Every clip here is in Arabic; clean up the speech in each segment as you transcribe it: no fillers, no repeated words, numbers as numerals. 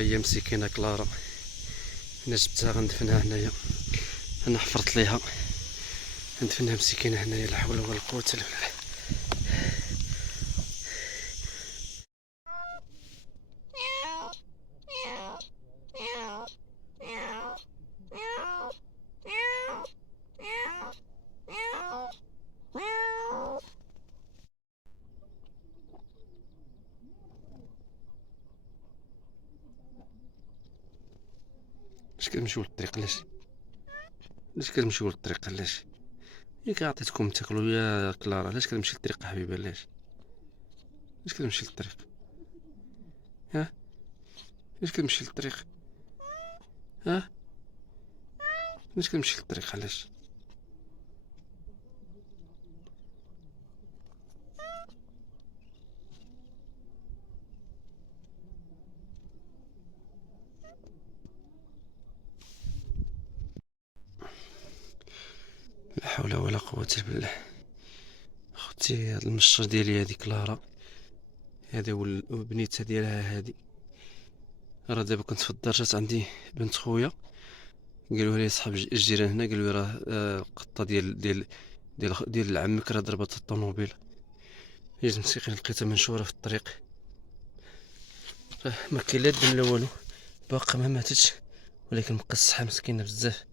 هي مسكينه كلارا، انا جبتها غندفنها هنايا، انا حفرت ليها ندفنها مسكينه هنايا. لا حول ولا قوه الا بالله. علاش كتمشيو للطريق؟ علاش كتمشيو للطريق؟ علاش ياك عطيتكم تاكلوا يا كلارا؟ علاش كتمشي للطريق حبيبه؟ علاش كتمشي للطريق؟ ها علاش كتمشي للطريق؟ ها علاش كتمشي للطريق؟ علاش؟ لا حول ولا قوه الا بالله. اختي هاد المشطه ديالي هادي كلارا، هادي والبنيته ديالها هادي، راه دابا كنت في الدار جات عندي بنت خويا، قالوا لي صحاب الجيران هنا، قالوا لي راه القطه ديال عمك راه ضربت الطوموبيل. جيت مسكين لقيتها منشوره في الطريق، ما كاين لا دم لا والو، باقا ما ماتتش ولكن مقصحه مسكينه بزاف.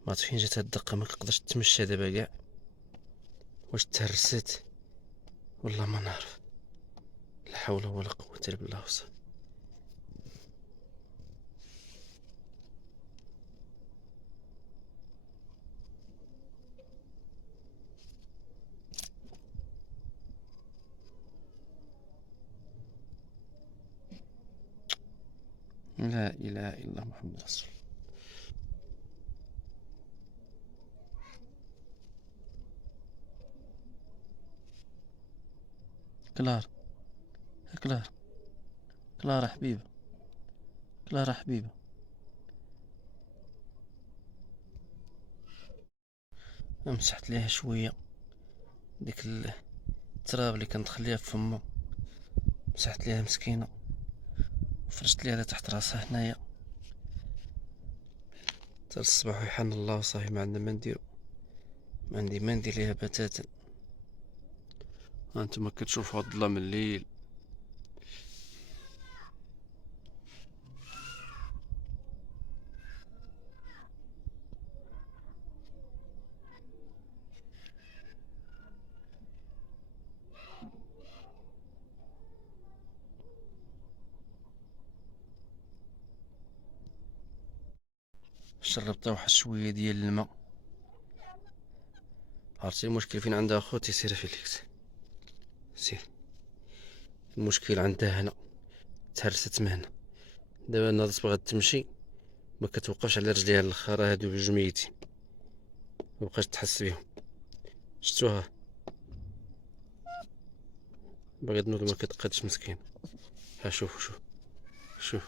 ما عرفت فين جات هاد الدقه، ما كتقدرش تمشى دابا كاع. واش تهرست؟ والله ما نعرف. لا حول ولا قوه الا بالله. وصل. لا اله الا الله محمد رسول الله. كلار، كلار، كلارا حبيبه، كلارا حبيبه. مسحت ليها شويه ديك التراب اللي كانت تخليها في فمه، مسحت ليها مسكينه وفرشت ليها تحت راسها هنايا حتى الصباح ويحن الله. وصافي ما عندنا ما نديرو، ما عندي ما ندير ليها بتاتا. هانتوما كتشوفوا هاد الظلام الليل، شربتها واحد شويه ديال الماء. عرفتي المشكل فين عندها اخوتي؟ سير فيليكس، سير. المشكل عندها هنا، تهرست من هنا. دابا ناضت بغات تمشي ما كتوقفش على رجليها الاخرى، هادو بجوج ميتين مبقاش تحس بيهم. شفتوها باغي تنوض ما كتقدش مسكين. ها شوف شوف شوف.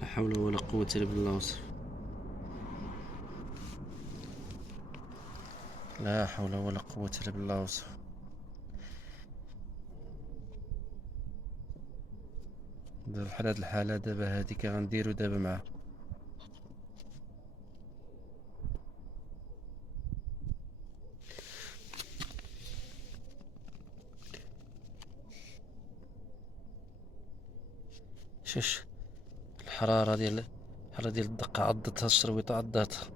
لا حول ولا قوه الا بالله. وصف. لا حول ولا قوه الا بالله. وصف. دابا بحال هاد الحاله دابا هادي كي غنديرو دابا معاه؟ شوش الحراره ديال الدقه عضتها، الشرويطه عضاتها.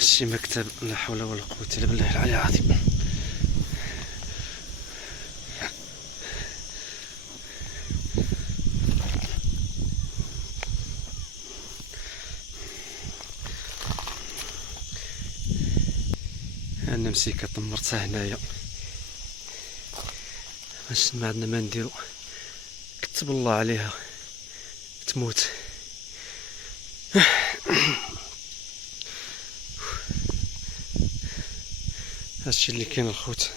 شي مكتب. لا حول ولا قوه الا بالله العلي العظيم. انا مسيكه طمرتها هنايا، باش ما عندنا ما نديرو. كتب الله عليها تموت. هادشي اللي كاين الخوت.